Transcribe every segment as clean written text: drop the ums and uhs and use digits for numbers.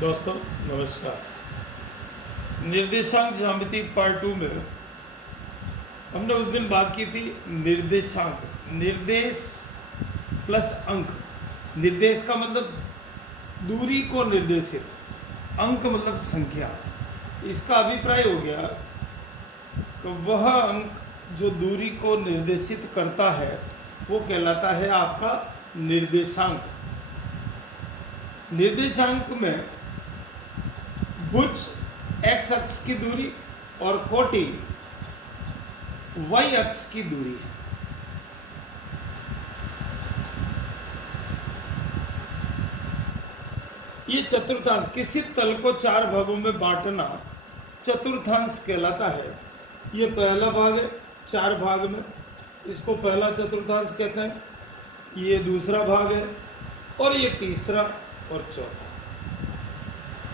दोस्तों नमस्कार। निर्देशांक ज्यामिति पार्ट 2 में हमने उस दिन बात की थी निर्देशांक, निर्देश प्लस अंक। निर्देश का मतलब दूरी को निर्देशित, अंक मतलब संख्या। इसका अभिप्राय हो गया कि वह अंक जो दूरी को निर्देशित करता है वो कहलाता है आपका निर्देशांक। निर्देशांक में भुज x अक्ष की दूरी और कोटि y अक्ष की दूरी है। ये चतुर्थांश, किसी तल को 4 भागों में बांटना चतुर्थांश कहलाता है। ये पहला भाग है 4 भाग में, इसको पहला चतुर्थांश कहते हैं। ये दूसरा भाग है और ये तीसरा और चौथा।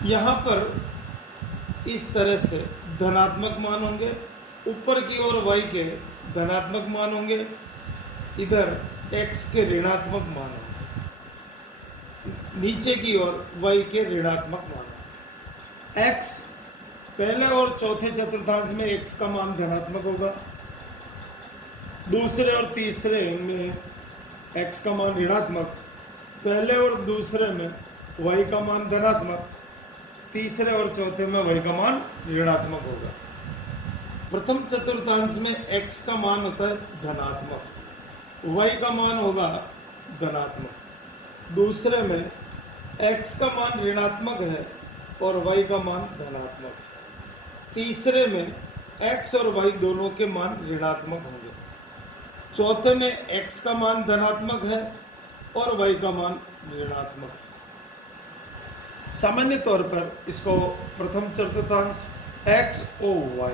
यहाँ पर इस तरह से धनात्मक मान होंगे, ऊपर की ओर y के धनात्मक मान होंगे, इधर x के ऋणात्मक मान होंगे, नीचे की ओर y के ऋणात्मक मान होंगे। x पहले और चौथे चतुर्थांश में x का मान धनात्मक होगा, दूसरे और तीसरे में x का मान ऋणात्मक, पहले और दूसरे में y का मान धनात्मक, तीसरे और चौथे में y का मान ऋणात्मक होगा। प्रथम चतुर्थांश में x का मान होता है धनात्मक, y का मान होगा धनात्मक, दूसरे में x का मान ऋणात्मक है और y का मान धनात्मक, तीसरे में x और y दोनों के मान ऋणात्मक होंगे, चौथे में x का मान धनात्मक है और y का मान ऋणात्मक। सामान्य तौर पर इसको प्रथम चतुर्थांश x ओ y,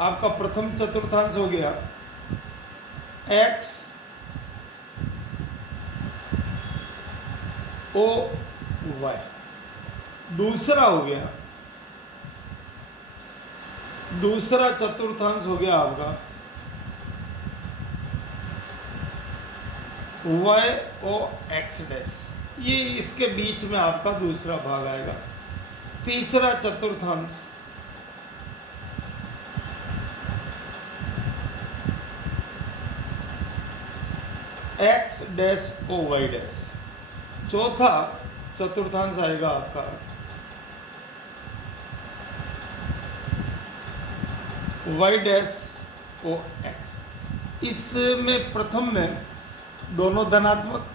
आपका प्रथम चतुर्थांश हो गया x ओ y, दूसरा हो गया, दूसरा चतुर्थांश हो गया आपका y ओ x डैश, ये इसके बीच में आपका दूसरा भाग आएगा। तीसरा चतुर्थांश x dash O y dash, चौथा चतुर्थांश आएगा आपका y डैश ओ x। इसमें प्रथम में दोनों धनात्मक,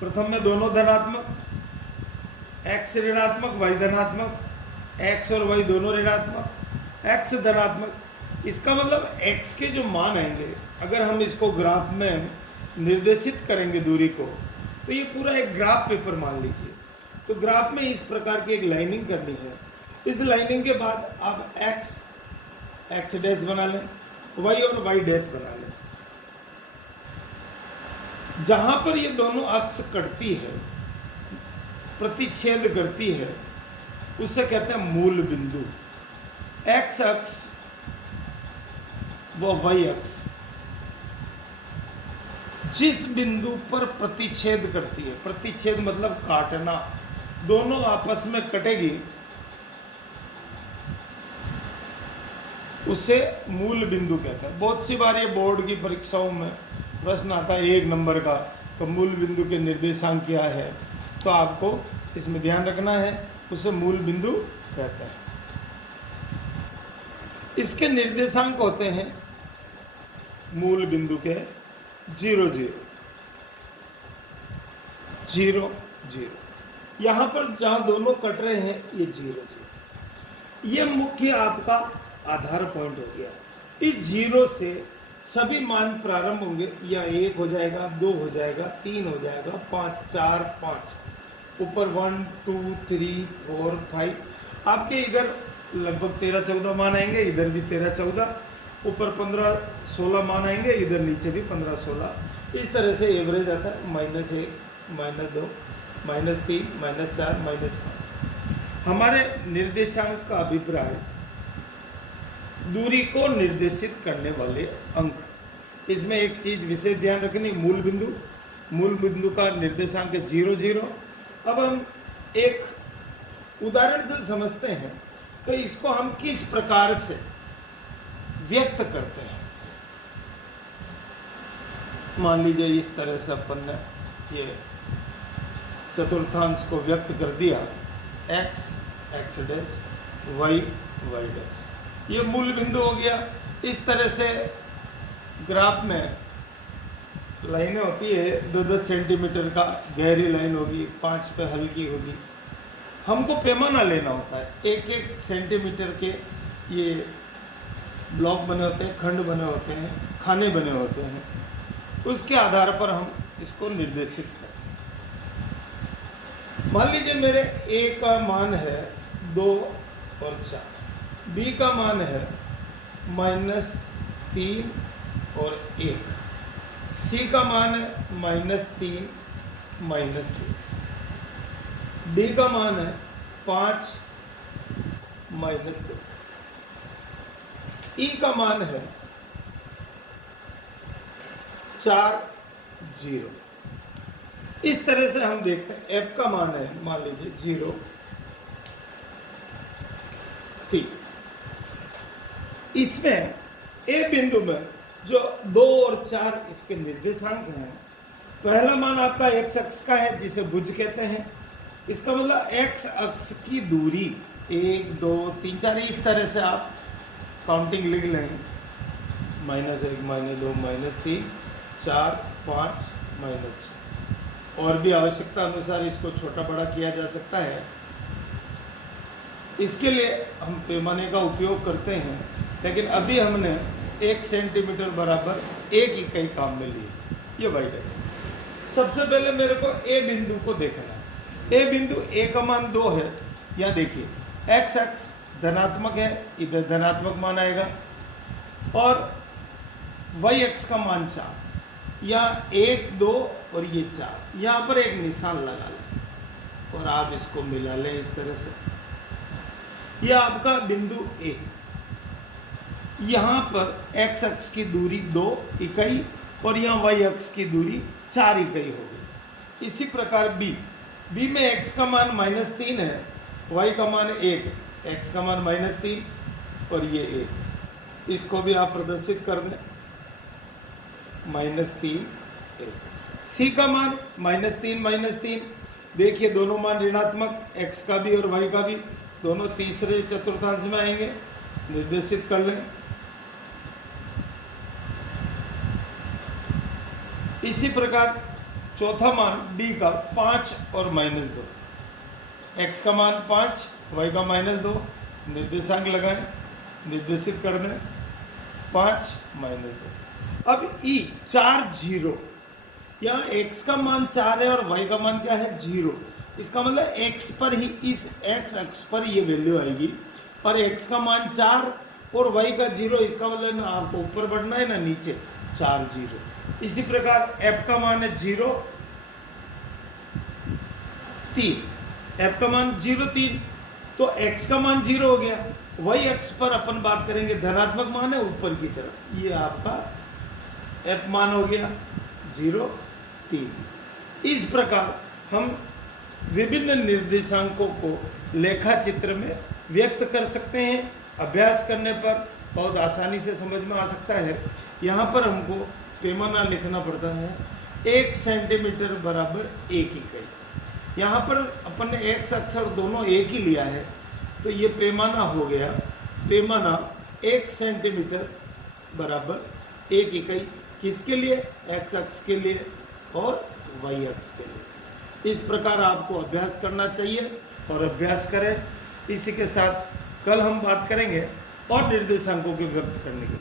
प्रथम में दोनों धनात्मक, x ऋणात्मक y धनात्मक, x और y दोनों ऋणात्मक, x धनात्मक। इसका मतलब x के जो मान आएंगे, अगर हम इसको ग्राफ में निर्देशित करेंगे दूरी को, तो ये पूरा एक ग्राफ पेपर मान लीजिए। तो ग्राफ में इस प्रकार की एक लाइनिंग करनी है। इस लाइनिंग के बाद आप x डैश बना लें, y और y डैश बना लें। जहां पर ये दोनों अक्ष कटती है, प्रतिच्छेद करती है, उसे कहते हैं मूल बिंदु। x अक्ष व y अक्ष जिस बिंदु पर प्रतिच्छेद करती है, प्रतिच्छेद मतलब काटना, दोनों आपस में कटेगी, उसे मूल बिंदु कहते हैं। बहुत सी बार ये बोर्ड की परीक्षाओं में प्रश्न आता है 1 नंबर का, तो मूल बिंदु के निर्देशांक क्या है, तो आपको इसमें ध्यान रखना है, उसे मूल बिंदु कहते हैं। इसके निर्देशांक होते हैं मूल बिंदु के 0 0 0 0। यहाँ पर जहाँ दोनों कट रहे हैं ये 0 0, ये मुख्य आपका आधार पॉइंट हो गया। इस 0 से सभी मान प्रारंभ होंगे, या 1 हो जाएगा, 2 हो जाएगा, 3 हो जाएगा, 5 4 5, ऊपर 1 2 3 4 5, आपके इधर लगभग 13 14 मान आएंगे, इधर भी 13 14, ऊपर 15 16 मान आएंगे, इधर नीचे भी 15 16। इस तरह से एवरेज आता है -1 -2 -3 -4 -5। हमारे निर्देशांक का अभिप्राय दूरी को निर्देशित करने वाले अंक। इसमें एक चीज विशेष ध्यान रखनी, मूल बिंदु का निर्देशांक 0 0। अब हम एक उदाहरण से समझते हैं कि इसको हम किस प्रकार से व्यक्त करते हैं। मान लीजिए इस तरह से अपन ने ये चतुर्थांश को व्यक्त कर दिया, x x dash y y dash, ये मूल बिंदु हो गया। इस तरह से ग्राफ में लाइनें होती है, 2-2 सेंटीमीटर का गहरी लाइन होगी, 5 पे हल्की होगी। हमको पैमाना लेना होता है, 1-1 सेंटीमीटर के ये ब्लॉक बने होते हैं, खंड बने होते हैं, खाने बने होते हैं, उसके आधार पर हम इसको निर्देशित करते हैं। मान लीजिए मेरे a का मान है 2 और 4, b का मान है -3 और 1, c का मान है -3 -3, d का मान है 5 -2, e का मान है 4 0। इस तरह से हम देखते हैं f का मान है मान लीजिए 0 3। इसमें a बिंदु में जो 2 और 4 इसके निर्देशांक हैं, पहला मान आपका x अक्ष का है जिसे भुज कहते हैं। इसका मतलब x अक्ष की दूरी 1 2 3 4 इस तरह से आप काउंटिंग लिख लेंगे, -1 -2 -3 4 5 -6, और भी आवश्यकता अनुसार इसको छोटा बड़ा किया जा सकता है। इसके लिए हम पैमाने का उपयोग करते हैं, लेकिन अभी हमने 1 सेंटीमीटर बराबर 1 इकाई काम में ली, ये y डैश। सबसे पहले मेरे को a बिंदु को देखना है। a बिंदु a का मान 2 है, यहाँ देखिए x अक्ष धनात्मक है, इधर धनात्मक मान आएगा, और y अक्ष का मान 4, यहाँ 1 2 और ये 4, यहाँ पर एक निशान लगा लें और आप इसको मिला लें इस तरह से। यह आपका बिंदु A, यहाँ पर x अक्ष की दूरी 2 इकाई और यहाँ y अक्ष की दूरी 4 इकाई हो गई। इसी प्रकार B में x का मान -3 है, y का मान 1 है, x का मान -3 और ये 1, इसको भी आप प्रदर्शित कर दें, -3 1। C का मान -3 -3, देखिए दोनों मान ऋणात्मक, x का भी और y का भी, दोनों तीसरे चतुर्थांश में आएंगे, निर्देशित कर लें। इसी प्रकार चौथा मान D का 5 और -2, x का मान 5 y का -2, निर्देशांक लगाएं, निर्देशित कर दें 5 -2। अब E 4 0, यहाँ x का मान 4 है और y का मान क्या है 0। इसका मतलब x पर ही, इस x अक्ष पर ये वैल्यू आएगी, और x का मान 4 और y का 0, इसका मतलब ना आपको ऊपर बढ़ना है ना नीचे, 4 0। इसी प्रकार f का मान है 0 3, f का मान 0 3, तो x का मान 0 हो गया। y अक्ष पर अपन बात करेंगे धनात्मक मान है ऊपर की तरफ, ये आपका f मान हो गया 0 3। इस प्रकार हम विभिन्न निर्देशांकों को लेखा चित्र में व्यक्त कर सकते हैं। अभ्यास करने पर बहुत आसानी से समझ में आ सकता है। यहाँ पर हमको पैमाना लिखना पड़ता है, 1 सेंटीमीटर बराबर 1 इकाई। यहाँ पर अपन ने x अक्ष और दोनों एक ही लिया है, तो ये पैमाना हो गया, पैमाना 1 सेंटीमीटर बराबर 1 इकाई, किसके लिए, x अक्ष के लिए और y अक्ष के लिए। इस प्रकार आपको अभ्यास करना चाहिए और अभ्यास करें। इसी के साथ कल हम बात करेंगे और निर्देशांकों के व्यक्त करने की।